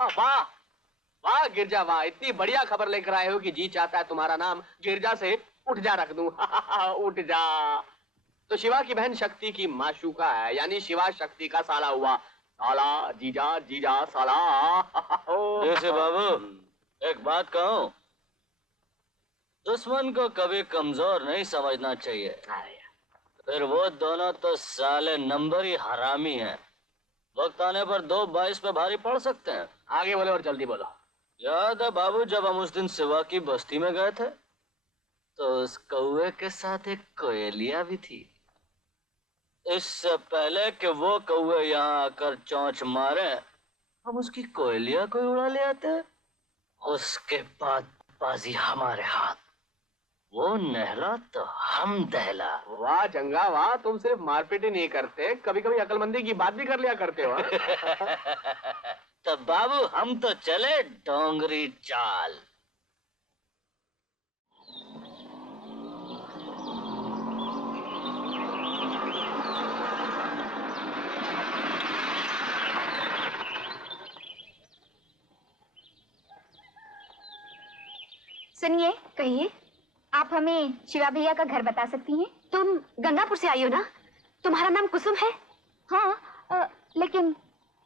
वाह वाह गिरजा वाह, इतनी बढ़िया खबर लेकर आए हो कि जी चाहता है तुम्हारा नाम गिरजा से उठ जा रख दूं। उठ जा। तो शिवा की बहन शक्ति की माशूका है, यानी शिवा शक्ति का साला हुआ। साला जीजा जीजा साला। जैसे बाबू एक बात कहूं, दुश्मन को कभी कमजोर नहीं समझना चाहिए। फिर वो दोनों तो साले नंबर ही हरामी हैं। वक्त आने पर 2-22 पे भारी पड़ सकते हैं। आगे बोलो और जल्दी बोलो। याद है बाबू, जब हम उस दिन शिवा की बस्ती में गए थे तो उस कौवे के साथ एक कोयलिया भी थी। इससे पहले कि वो कौवे यहाँ आकर चोंच मारे, हम उसकी कोयलिया को उड़ा ले आते। उसके बाद बाजी हमारे हाथ, वो नहला तो हम दहला। वाह जंगा वाह, तुम सिर्फ मारपीट ही नहीं करते, कभी कभी अक्लमंदी की बात भी कर लिया करते हो। तो बाबू हम तो चले डोंगरी चाल। सुनिए, कहिए। आप हमें शिवा भैया का घर बता सकती हैं? तुम गंगापुर से आई हो ना? तुम्हारा नाम कुसुम है? हाँ, लेकिन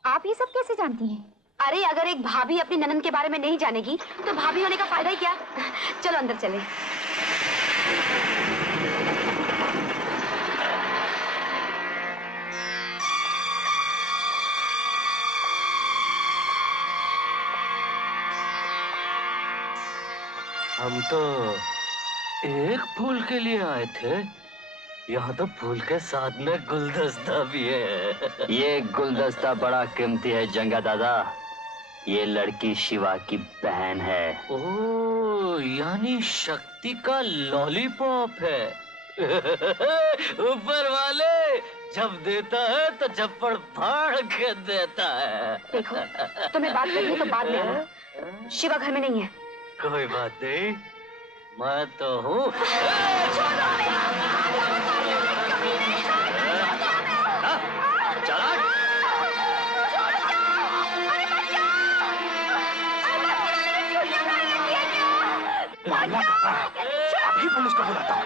आप ये सब कैसे जानती हैं? अरे अगर एक भाभी अपनी ननद के बारे में नहीं जानेगी तो भाभी होने का फायदा ही क्या? चलो अंदर चलें। हम तो एक फूल के लिए आए थे, यहाँ तो फूल के साथ में गुलदस्ता भी है। ये गुलदस्ता बड़ा कीमती है जंगा दादा। ये लड़की शिवा की बहन है। ओह, यानी शक्ति का लॉलीपॉप है। ऊपर वाले जब देता है तो झप्पड़ फाड़ के देता है। देखो, तुम्हें बात करनी है तो बाद में आना। शिवा घर में नहीं है। कोई बात नहीं, मैं तो हूँ। चला अभी पुलिस को बुलाता हूँ।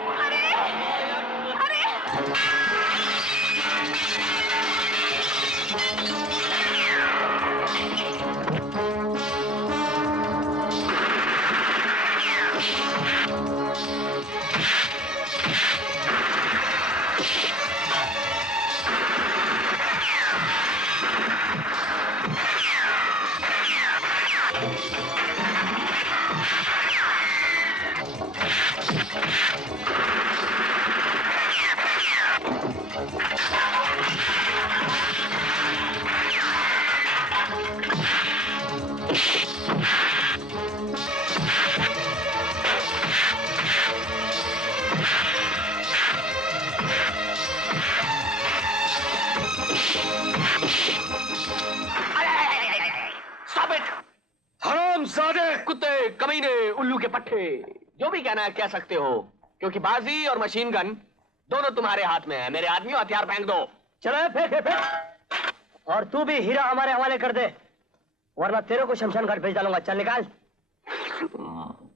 कुत्ते, कमीने, उल्लू के पट्टे, जो भी कहना है कह सकते हो, क्योंकि बाजी और मशीन गन दोनों तुम्हारे हाथ में है। मेरे आदमियों हथियार फेंक दो। चलो फेंक। और तू भी हीरा हमारे हवाले कर दे, वरना तेरे को शमशान घाट भेज डालूंगा। चल निकाल।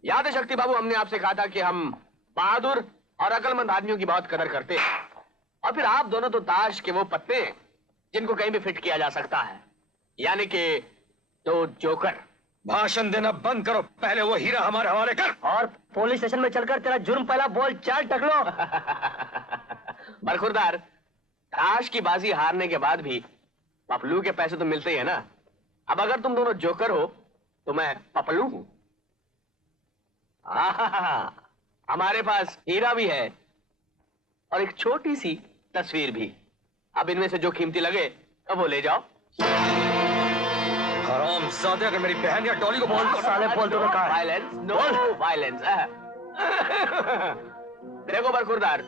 याद है शक्ति बाबू, हमने आपसे कहा था कि हम बहादुर और अकलमंद आदमियों की बहुत कदर करते हैं, और फिर आप दोनों तो ताश के वो पत्ते हैं जिनको कहीं भी फिट किया जा सकता है, यानी कि दो जोकर। भाषण देना बंद करो, पहले वो हीरा हमारे हवाले कर। और पुलिस स्टेशन में चलकर तेरा जुर्म पहला बोल चाल टकलो। बरखुरदार, ताश की बाजी हारने के बाद भी पपलू के पैसे तो मिलते ही है ना। अब अगर तुम दोनों जोकर हो तो मैं पपलू हूं। हमारे पास हीरा भी है और एक छोटी सी तस्वीर भी। अब इनमें से जो कीमती लगे अब वो ले जाओ। हरामजादे, अगर मेरी बहन या डॉली को बोल साले बोल तो कहा। Violence, no violence. देखो बरखुरदार,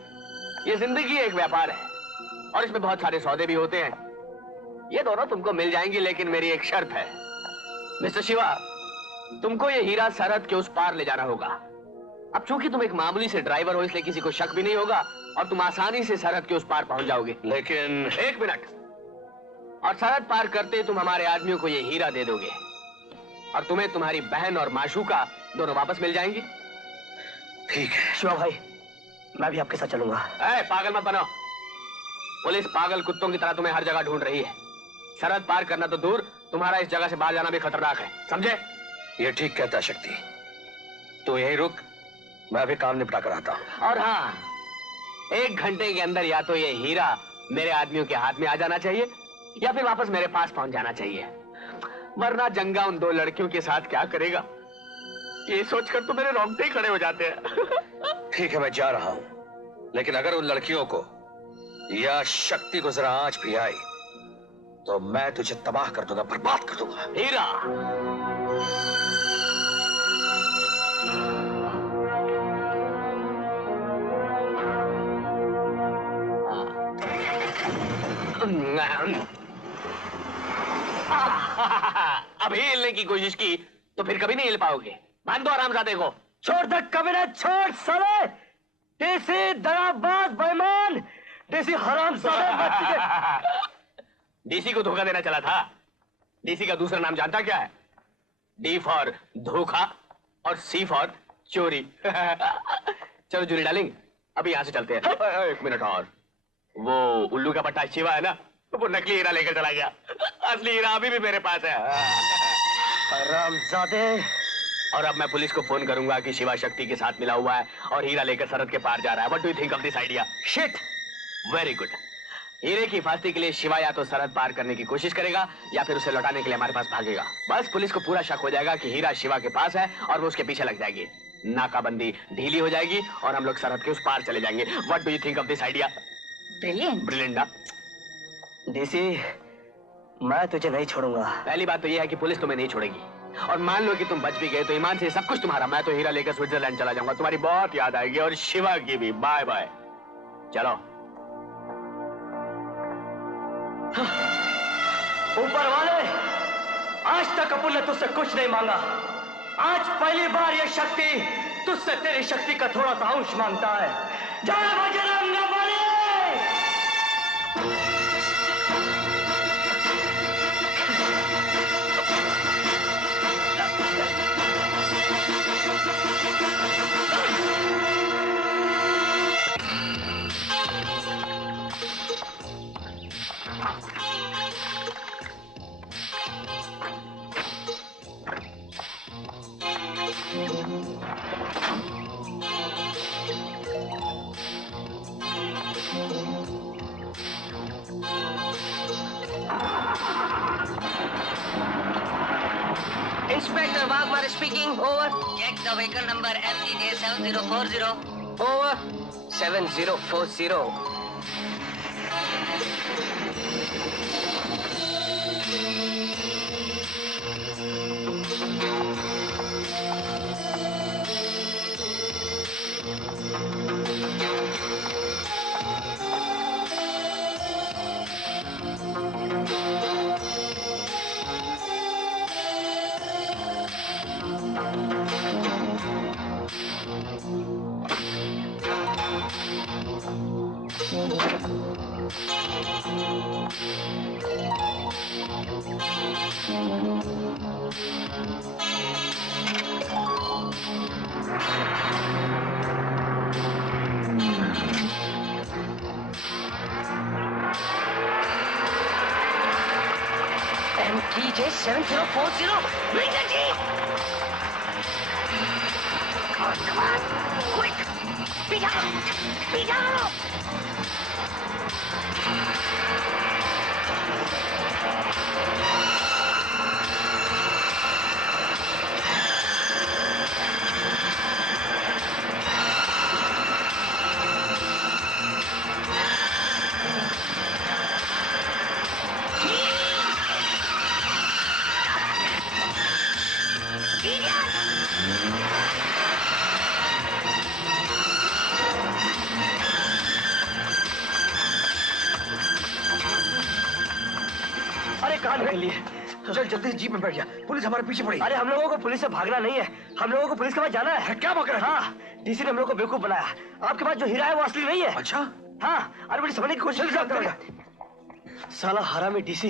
ये जिंदगी एक व्यापार है और इसमें बहुत सारे सौदे भी होते हैं। ये दोनों तुमको मिल जाएंगी, लेकिन मेरी एक शर्त है। मिस्टर शिवा, तुमको ये हीरा सरहद के उस पार ले जाना होगा। अब चूंकि तुम एक मामूली से ड्राइवर हो, इसलिए किसी को शक भी नहीं होगा और तुम आसानी से सरहद के उस पार पहुंच जाओगे। लेकिन एक मिनट, और सरहद पार करते तुम हमारे आदमियों को ये हीरा दे दोगे। और तुम्हें तुम्हारी बहन और माशूका दोनों वापस मिल जाएंगी। ठीक है शिवा भाई, मैं भी आपके साथ चलूंगा। पागल मत बनो। पुलिस पागल कुत्तों की तरह तुम्हें हर जगह ढूंढ रही है। सरहद पार करना तो दूर, तुम्हारा इस जगह से बाहर जाना भी खतरनाक है, समझे? ये ठीक कहता शक्ति, तू यहीं रुक, मैं भी काम निपटा कर आता हूं। और हाँ, 1 घंटे के अंदर या तो ये हीरा मेरे आदमियों के हाथ में आ जाना चाहिए या फिर वापस मेरे पास पहुंच जाना चाहिए, वरना जंगा उन 2 लड़कियों के साथ क्या करेगा, ये सोचकर तो मेरे रोंगटे ही खड़े हो जाते हैं। ठीक है, मैं जा रहा हूं, लेकिन अगर उन लड़कियों को या शक्ति को जरा आंच भी आई तो मैं तुझे तबाह कर दूंगा, बर्बाद कर दूंगा। हीरा, अभी हिलने की कोशिश की तो फिर कभी नहीं हिल पाओगे। बांध दो आरामजादे को। छोड़ दे कमीने, छोड़ साले, देसी दगाबाज बेईमान, देसी हरामजादे। डीसी को धोखा देना चला था। डीसी का दूसरा नाम जानता क्या है? डी फॉर धोखा और सी फॉर चोरी। चलो जूली डार्लिंग, अभी यहां से चलते हैं। 1 मिनट और। वो उल्लू का पट्टा शिवा है ना, वो नकली हीरा लेकर चला गया। असली हीरा अभी भी मेरे पास है। हरामजादे। और अब मैं पुलिस को फोन करूंगा कि शिवा शक्ति के साथ मिला हुआ है और हीरा लेकर सरहद के पार जा रहा है। What do you think of this idea? Shit, very good. हीरे की हिफाजती के लिए शिवा या तो सरहद पार करने की कोशिश करेगा या फिर उसे लौटाने के लिए हमारे पास भागेगा। बस पुलिस को पूरा शक हो जाएगा कि हीरा शिवा के पास है और वो उसके पीछे लग जाएगी। नाकाबंदी ढीली हो जाएगी और हम लोग सरहद के उस पार चले जाएंगे। What do you think of this idea? Brilliant. Brilliant ना? डीसी, मैं तुझे नहीं छोड़ूंगा। पहली बात तो यह है कि पुलिस तुम्हें नहीं छोड़ेगी, और मान लो कि तुम बच भी गए तो ईमान से सब कुछ तुम्हारा। मैं तो हीरा लेकर स्विट्जरलैंड चला जाऊंगा, तुम्हारी बहुत याद आएगी और शिवा की भी। Bye bye. चलो। ऊपर वाले, आज तक अपुन ने तुझसे कुछ नहीं मांगा, आज पहली बार ये शक्ति तुझसे तेरी शक्ति का थोड़ा सा अंश मांगता है। जय Bajrangbali. Inspector Wagmar speaking. Over. Check the vehicle number FTJ 7040. Over. 7040. MTJ 7040. Bring the jeep. Come on, quick. Beat up. Beat up. अरे कहाँ निकल लिए? चल जल्दी जीप में बैठ जा, पुलिस हमारे पीछे पड़ी। अरे हम लोगों को पुलिस से भागना नहीं है, हम लोगों को पुलिस के पास जाना है। क्या भाग रहा है? हाँ, डीसी ने हम लोग को बेवकूफ बनाया। आपके पास जो हीरा है वो असली नहीं है। अच्छा, हाँ, अरे बड़ी समझने की कोशिश करते हैं। साला हरामी डीसी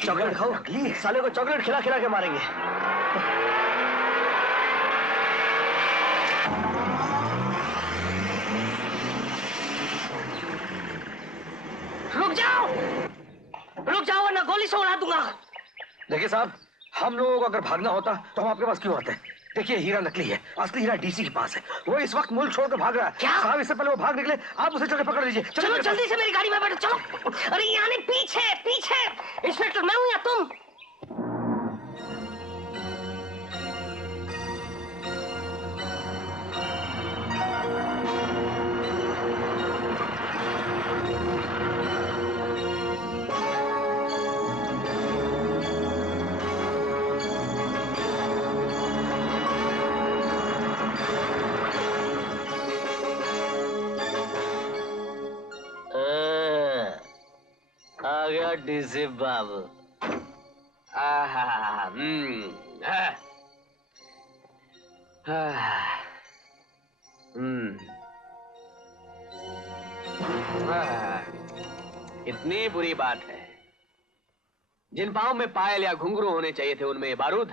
चॉकलेट खाओ, साले को चॉकलेट खिला खिला के मारेंगे। रुक जाओ वरना गोली से उड़ा दूंगा। देखिए साहब, हम लोगों को अगर भागना होता तो हम आपके पास क्यों आते? देखिए हीरा नकली है, असली हीरा डीसी के पास है। वो इस वक्त मुल्क छोड़कर भाग रहा है। क्या? साहब इससे पहले वो भाग निकले, आप उसे चढ़ पकड़ लीजिए। चलो जल्दी से मेरी गाड़ी में बैठो, चलो। अरे यहाँ नहीं, पीछे पीछे। इंस्पेक्टर मैं हूँ या तुम? आ गया डीसी बाबू। इतनी बुरी बात है। जिन पाँव में पायल या घुंघरू होने चाहिए थे उनमें ये बारूद।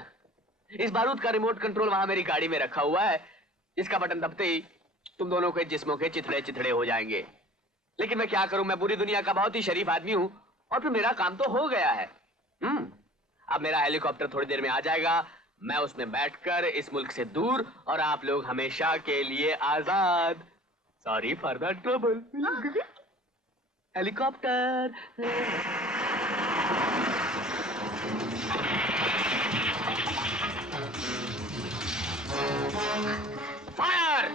इस बारूद का रिमोट कंट्रोल वहां मेरी गाड़ी में रखा हुआ है। इसका बटन दबते ही तुम दोनों के जिस्मों के चिथड़े चिथड़े हो जाएंगे। लेकिन मैं क्या करूं, मैं बुरी दुनिया का बहुत ही शरीफ आदमी हूं और फिर मेरा काम तो हो गया है। अब मेरा हेलीकॉप्टर थोड़ी देर में आ जाएगा। मैं उसमें बैठकर इस मुल्क से दूर और आप लोग हमेशा के लिए आजाद। Sorry for the trouble. Helicopter fire.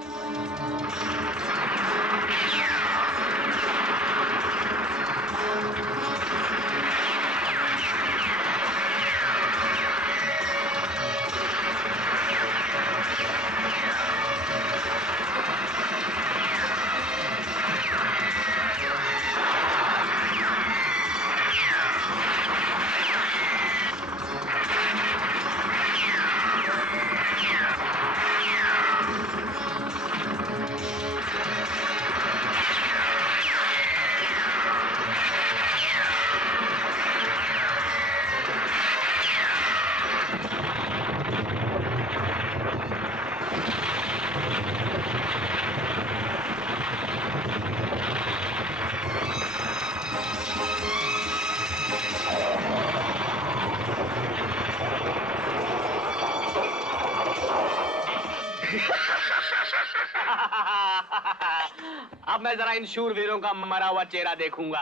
अब मैं जरा इन शूरवीरों का मरा हुआ चेहरा देखूंगा।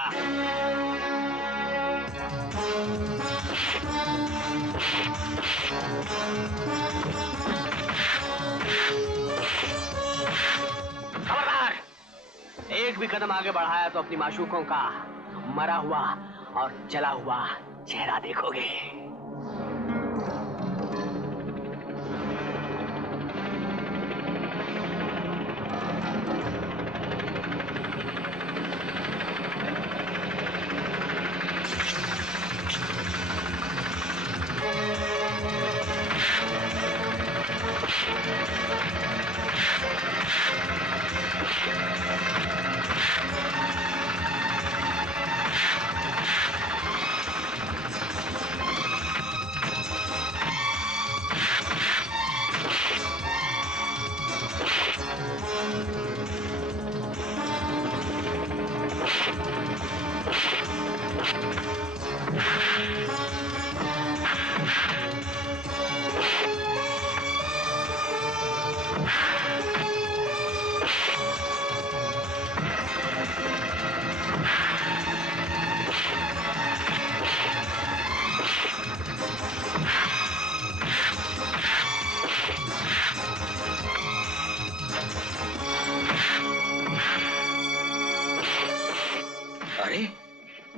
खबरदार, एक भी कदम आगे बढ़ाया तो अपनी माशूकों का मरा हुआ और जला हुआ चेहरा देखोगे।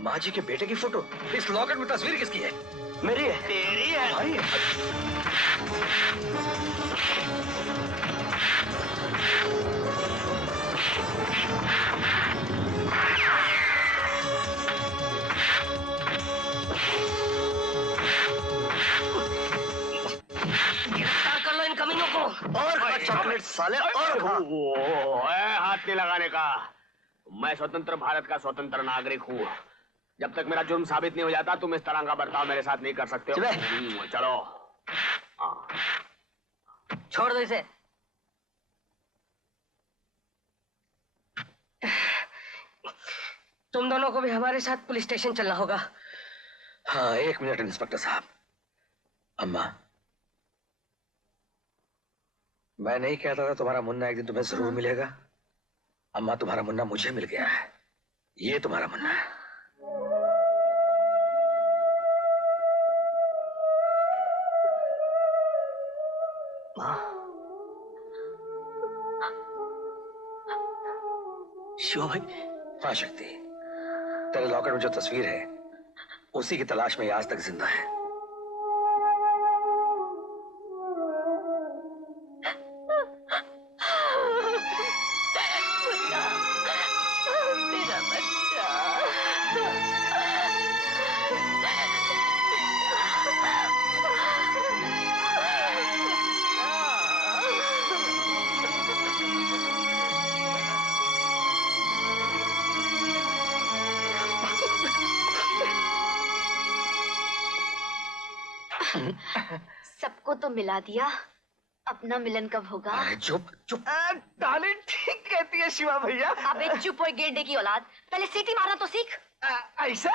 माँ जी के बेटे की फोटो, इस लॉकेट में तस्वीर किसकी है? मेरी है। तेरी है। भाई गिरफ्तार कर लो इन कमीनों को। और खा चॉकलेट साले, और खा। हाथ नहीं लगाने का। मैं स्वतंत्र भारत का स्वतंत्र नागरिक हूँ। जब तक मेरा जुर्म साबित नहीं हो जाता तुम इस तरह का बर्ताव मेरे साथ नहीं कर सकते हो। चलो। हाँ। छोड़ दो इसे। तुम दोनों को भी हमारे साथ पुलिस स्टेशन चलना होगा। हाँ, 1 मिनट इंस्पेक्टर साहब। अम्मा, मैं नहीं कहता था तुम्हारा मुन्ना एक दिन तुम्हें जरूर मिलेगा। अम्मा, तुम्हारा मुन्ना मुझे मिल गया है। ये तुम्हारा मुन्ना है। शिवा भाई। हाँ शक्ति, तेरे लॉकर में जो तस्वीर है उसी की तलाश में ये आज तक जिंदा है। मेरा बच्चा। सबको तो मिला दिया, अपना मिलन कब होगा? अरे चुप चुप। डार्लिंग ठीक कहती है शिवा भैया। अबे चुप हो गेंडे की औलाद, पहले सीटी मारना तो सीख। ऐसा